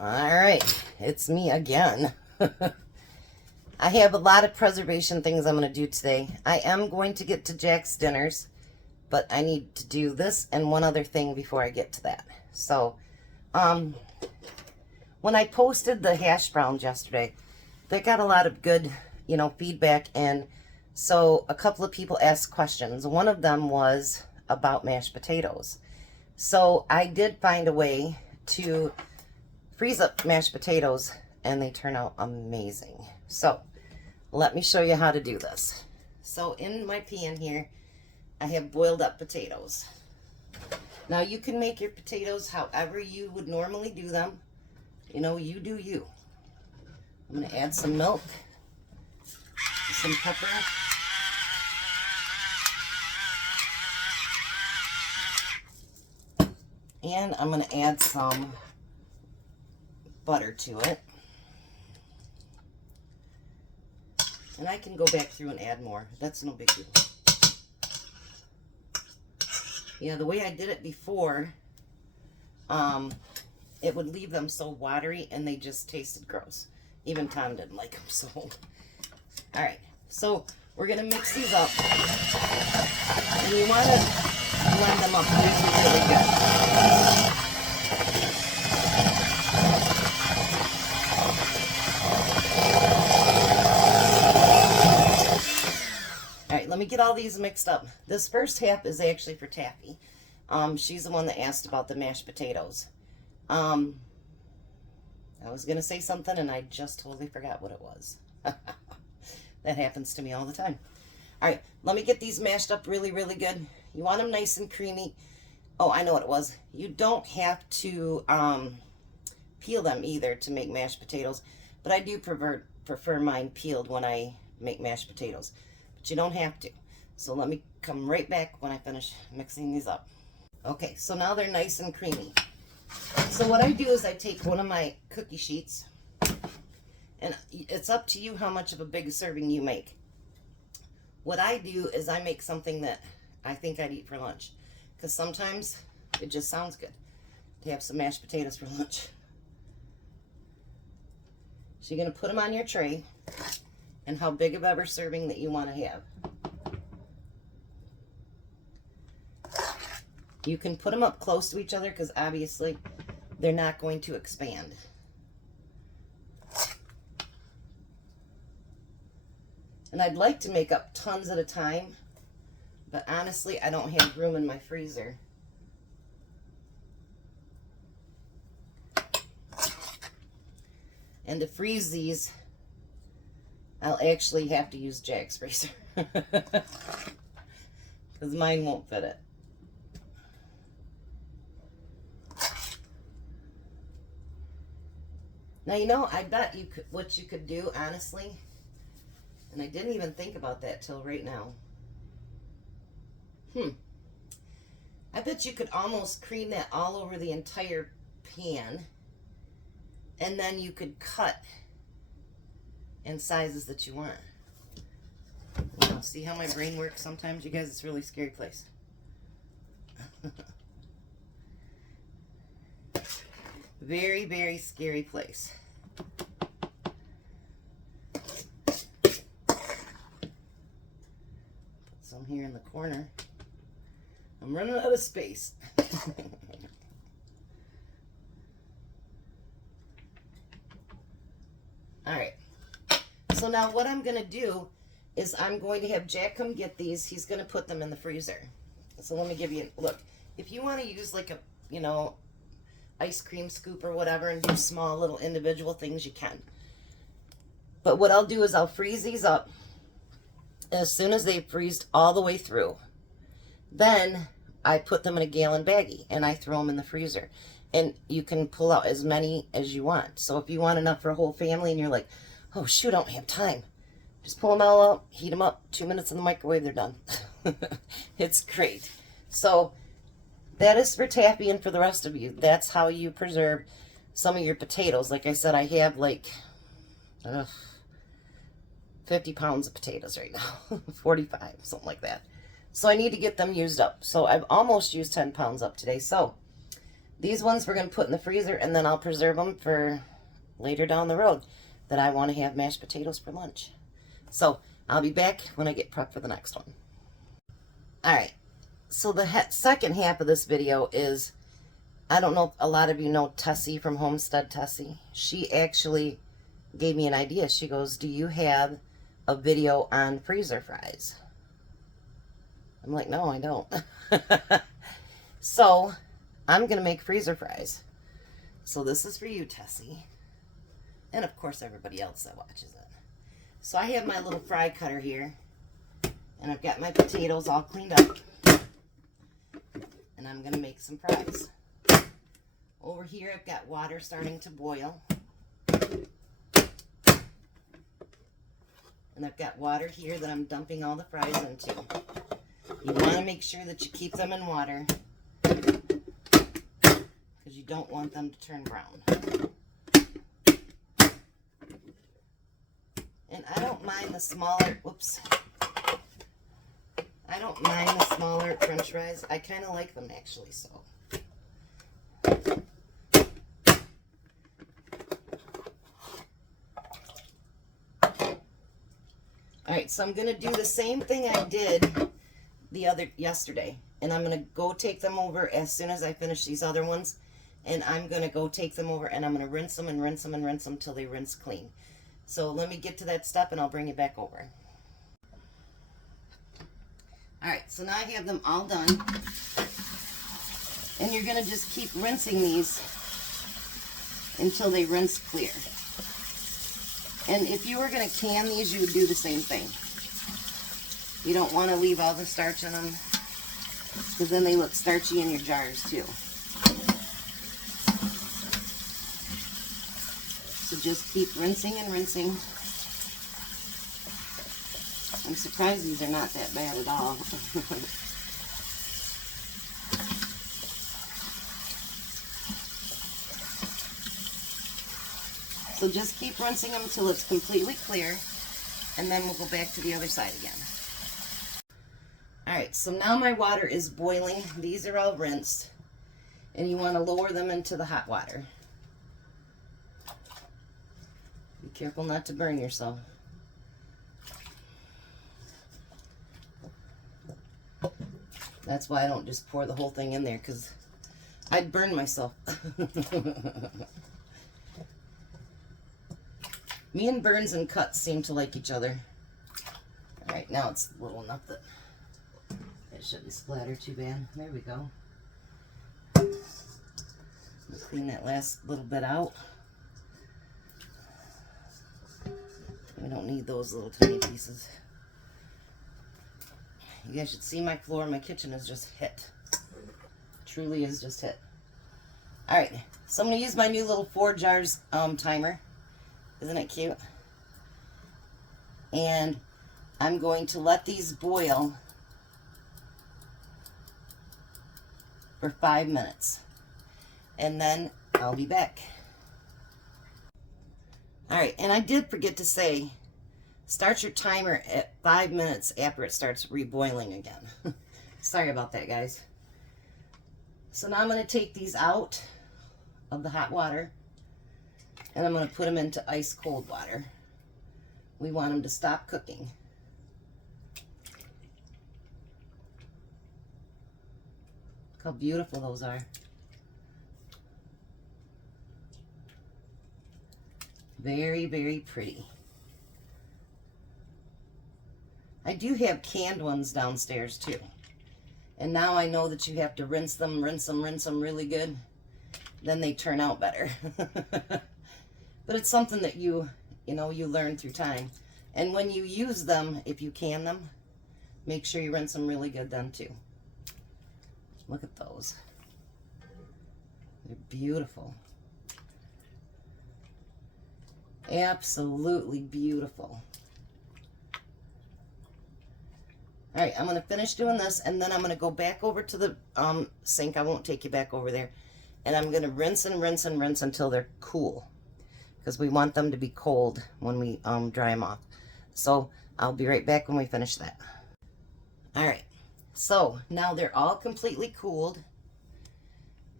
All right, it's me again. I have a lot of preservation things I'm going to do today. I am going to get to Jack's dinners, but I need to do this and one other thing before I get to that. So, when I posted the hash browns yesterday, they got a lot of good, feedback, and so a couple of people asked questions. One of them was about mashed potatoes. So I did find a way to freeze up mashed potatoes, and they turn out amazing. So let me show you how to do this. So in my pan here, I have boiled up potatoes. Now you can make your potatoes however you would normally do them. You do you. I'm going to add some milk, some pepper, and I'm going to add some butter to it. And I can go back through and add more. That's no big deal. Yeah, the way I did it before, it would leave them so watery and they just tasted gross. Even Tom didn't like them, so. All right, so we're gonna mix these up. And you wanna blend them up really good. Let me get all these mixed up. This first half is actually for Taffy. She's the one that asked about the mashed potatoes. I was going to say something and I just totally forgot what it was. That happens to me all the time. All right, let me get these mashed up really, really good. You want them nice and creamy. Oh, I know what it was. You don't have to peel them either to make mashed potatoes, but I do prefer mine peeled when I make mashed potatoes. But you don't have to. So let me come right back when I finish mixing these up. Okay, so now they're nice and creamy. So what I do is I take one of my cookie sheets, and it's up to you how much of a big serving you make. What I do is I make something that I think I'd eat for lunch, because sometimes it just sounds good to have some mashed potatoes for lunch. So you're going to put them on your tray, and how big of ever serving that you want to have. You can put them up close to each other because obviously they're not going to expand. And I'd like to make up tons at a time, but honestly I don't have room in my freezer. And to freeze these, I'll actually have to use Jack's freezer because mine won't fit it. Now, I bet you could, what you could do, honestly, and I didn't even think about that till right now. I bet you could almost cream that all over the entire pan, and then you could cut in sizes that you want. See how my brain works sometimes, you guys? It's a really scary place. Very, very scary place. Put some here in the corner. I'm running out of space. All right. So now what I'm going to do is I'm going to have Jack come get these. He's going to put them in the freezer. So let me give you a look. If you want to use like a, ice cream scoop or whatever and do small little individual things, you can. But what I'll do is I'll freeze these up as soon as they've freezed all the way through. Then I put them in a gallon baggie and I throw them in the freezer. And you can pull out as many as you want. So if you want enough for a whole family and you're like, oh shoot, I don't have time, just pull them all out, heat them up, 2 minutes in the microwave, they're done. It's great. So that is for Taffy, and for the rest of you, that's how you preserve some of your potatoes. Like I said, I have like 50 pounds of potatoes right now. 45, something like that. So I need to get them used up. So I've almost used 10 pounds up today. So These ones we're going to put in the freezer, and then I'll preserve them for later down the road that I want to have mashed potatoes for lunch. So I'll be back when I get prepped for the next one. All right, so the second half of this video is, I don't know if a lot of you know Tessie from Homestead Tessie. She actually gave me an idea. She goes, do you have a video on freezer fries? I'm like, no, I don't. So I'm going to make freezer fries. So this is for you, Tessie. And of course, everybody else that watches it. So I have my little fry cutter here. And I've got my potatoes all cleaned up. And I'm going to make some fries. Over here, I've got water starting to boil. And I've got water here that I'm dumping all the fries into. You want to make sure that you keep them in water, because you don't want them to turn brown. And I don't mind the smaller, I don't mind the smaller French fries. I kind of like them actually, so. Alright, so I'm going to do the same thing I did yesterday. And I'm going to go take them over as soon as I finish these other ones. And I'm going to go take them over and I'm going to rinse them and rinse them and rinse them till they rinse clean. So let me get to that step and I'll bring you back over. Alright, so now I have them all done. And you're going to just keep rinsing these until they rinse clear. And if you were going to can these, you would do the same thing. You don't want to leave all the starch in them, because then they look starchy in your jars too. So just keep rinsing and rinsing. I'm surprised these are not that bad at all. So just keep rinsing them until it's completely clear, and then we'll go back to the other side again. Alright, so now my water is boiling. These are all rinsed, and you want to lower them into the hot water. Be careful not to burn yourself. That's why I don't just pour the whole thing in there, because I'd burn myself. Me and burns and cuts seem to like each other. Alright, now it's little enough that it shouldn't splatter too bad. There we go. Let's clean that last little bit out. We don't need those little tiny pieces. You guys should see my floor. My kitchen is just hit. Truly is just hit. Alright, so I'm going to use my new little 4 jars timer. Isn't it cute? And I'm going to let these boil for 5 minutes. And then I'll be back. Alright, and I did forget to say, start your timer at 5 minutes after it starts reboiling again. Sorry about that, guys. So now I'm going to take these out of the hot water. And I'm going to put them into ice cold water. We want them to stop cooking. Look how beautiful those are. Very, very pretty. I do have canned ones downstairs too. And now I know that you have to rinse them really good. Then they turn out better. But it's something that you learn through time. And when you use them, if you can them, make sure you rinse them really good then too. Look at those. They're beautiful. Absolutely beautiful. Alright, I'm going to finish doing this, and then I'm going to go back over to the sink. I won't take you back over there. And I'm going to rinse and rinse and rinse until they're cool, because we want them to be cold when we dry them off. So I'll be right back when we finish that. Alright, so now they're all completely cooled.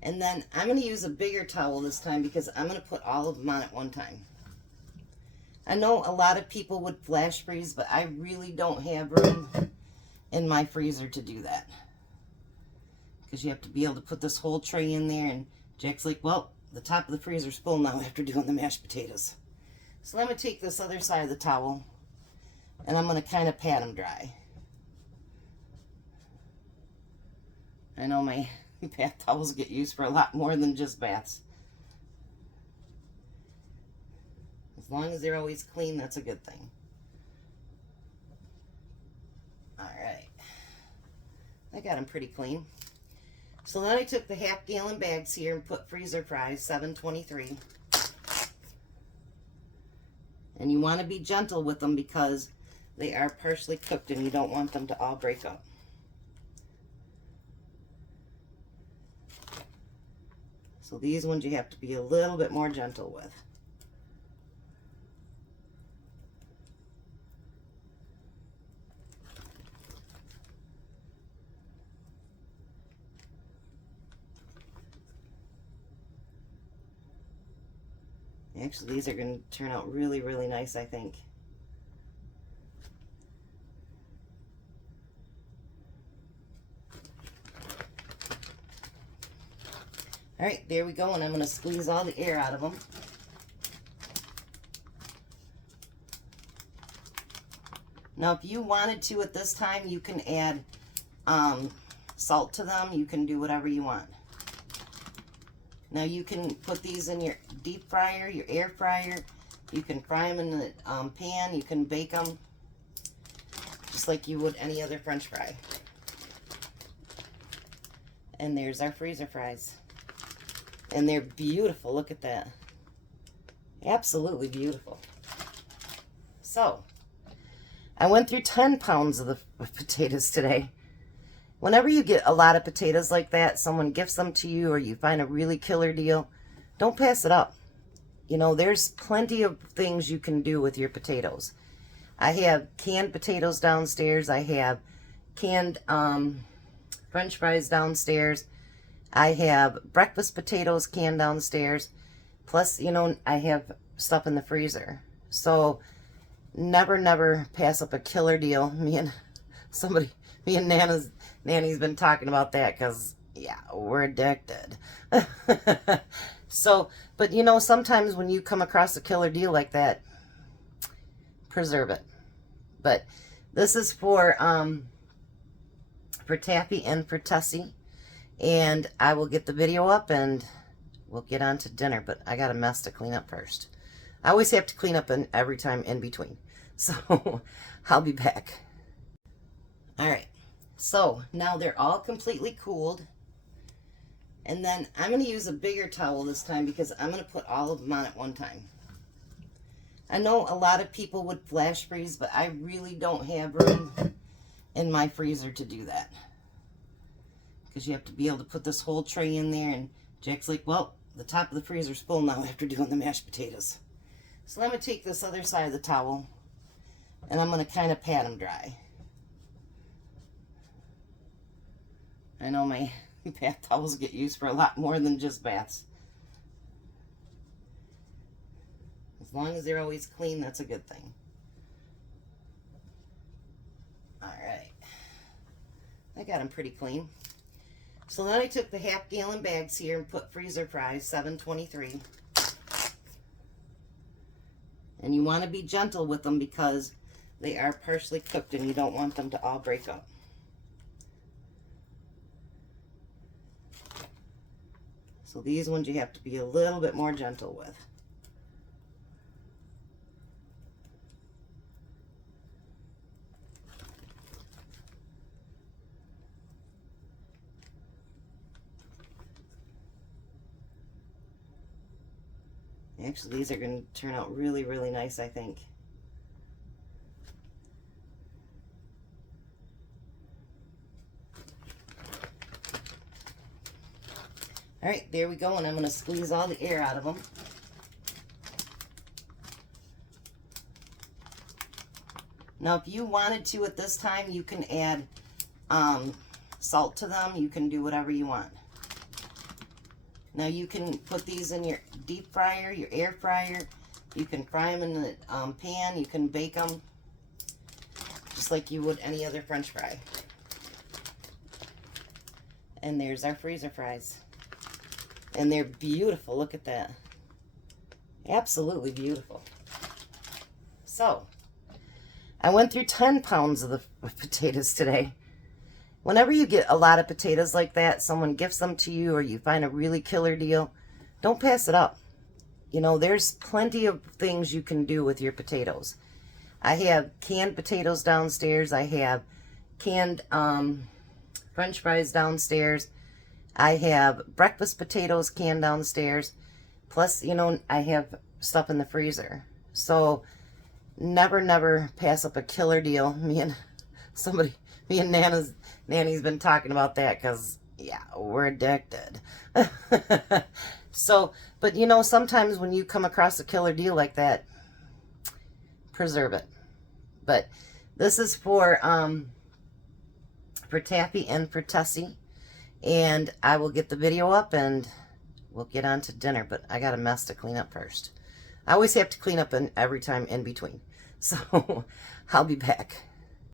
And then I'm going to use a bigger towel this time because I'm going to put all of them on at one time. I know a lot of people would flash freeze, but I really don't have room in my freezer to do that. Because you have to be able to put this whole tray in there, and Jack's like, well, the top of the freezer's full now after doing the mashed potatoes. So I'm going to take this other side of the towel, and I'm going to kind of pat them dry. I know my bath towels get used for a lot more than just baths. As long as they're always clean, that's a good thing. Alright. I got them pretty clean. So then I took the half-gallon bags here and put freezer fries, 723. And you want to be gentle with them because they are partially cooked and you don't want them to all break up. So these ones you have to be a little bit more gentle with. Actually, these are going to turn out really, really nice, I think. All right, there we go, and I'm going to squeeze all the air out of them. Now, if you wanted to at this time, you can add salt to them. You can do whatever you want. Now, you can put these in your deep fryer, your air fryer. You can fry them in the pan. You can bake them just like you would any other French fry. And there's our freezer fries. And they're beautiful. Look at that. Absolutely beautiful. So, I went through 10 pounds of the potatoes today. Whenever you get a lot of potatoes like that, someone gifts them to you or you find a really killer deal, don't pass it up. You know, there's plenty of things you can do with your potatoes. I have canned potatoes downstairs. I have canned French fries downstairs. I have breakfast potatoes canned downstairs. Plus, you know, I have stuff in the freezer. So, never pass up a killer deal. Me and Nanny's been talking about that because, yeah, we're addicted. So, but you know, sometimes when you come across a killer deal like that, preserve it. But this is for Taffy and for Tessie. And I will get the video up and we'll get on to dinner. But I got a mess to clean up first. I always have to clean up every time in between. So, I'll be back. Alright. So, now they're all completely cooled. And then I'm going to use a bigger towel this time because I'm going to put all of them on at one time. I know a lot of people would flash freeze, but I really don't have room in my freezer to do that. Because you have to be able to put this whole tray in there, and Jack's like, well, the top of the freezer's full now after doing the mashed potatoes. So I'm going to take this other side of the towel, and I'm going to kind of pat them dry. I know my bath towels get used for a lot more than just baths. As long as they're always clean, that's a good thing. Alright. I got them pretty clean. So then I took the half-gallon bags here and put freezer fries, 723. And you want to be gentle with them because they are partially cooked and you don't want them to all break up. So these ones you have to be a little bit more gentle with. Actually, these are going to turn out really, really nice, I think. Alright, there we go, and I'm going to squeeze all the air out of them. Now, if you wanted to at this time, you can add salt to them. You can do whatever you want. Now you can put these in your deep fryer, your air fryer. You can fry them in the pan. You can bake them just like you would any other French fry. And there's our freezer fries. And they're beautiful. Look at that. Absolutely beautiful. So, I went through 10 pounds of the potatoes today. Whenever you get a lot of potatoes like that, someone gifts them to you or you find a really killer deal, don't pass it up. You know, there's plenty of things you can do with your potatoes. I have canned potatoes downstairs. I have canned French fries downstairs. I have breakfast potatoes canned downstairs. Plus, you know, I have stuff in the freezer. So, never pass up a killer deal. Me and Nanny's been talking about that because, yeah, we're addicted. So, but you know, sometimes when you come across a killer deal like that, preserve it. But this is for Taffy and for Tessie. And I will get the video up and we'll get on to dinner. But I got a mess to clean up first. I always have to clean up every time in between. So, I'll be back.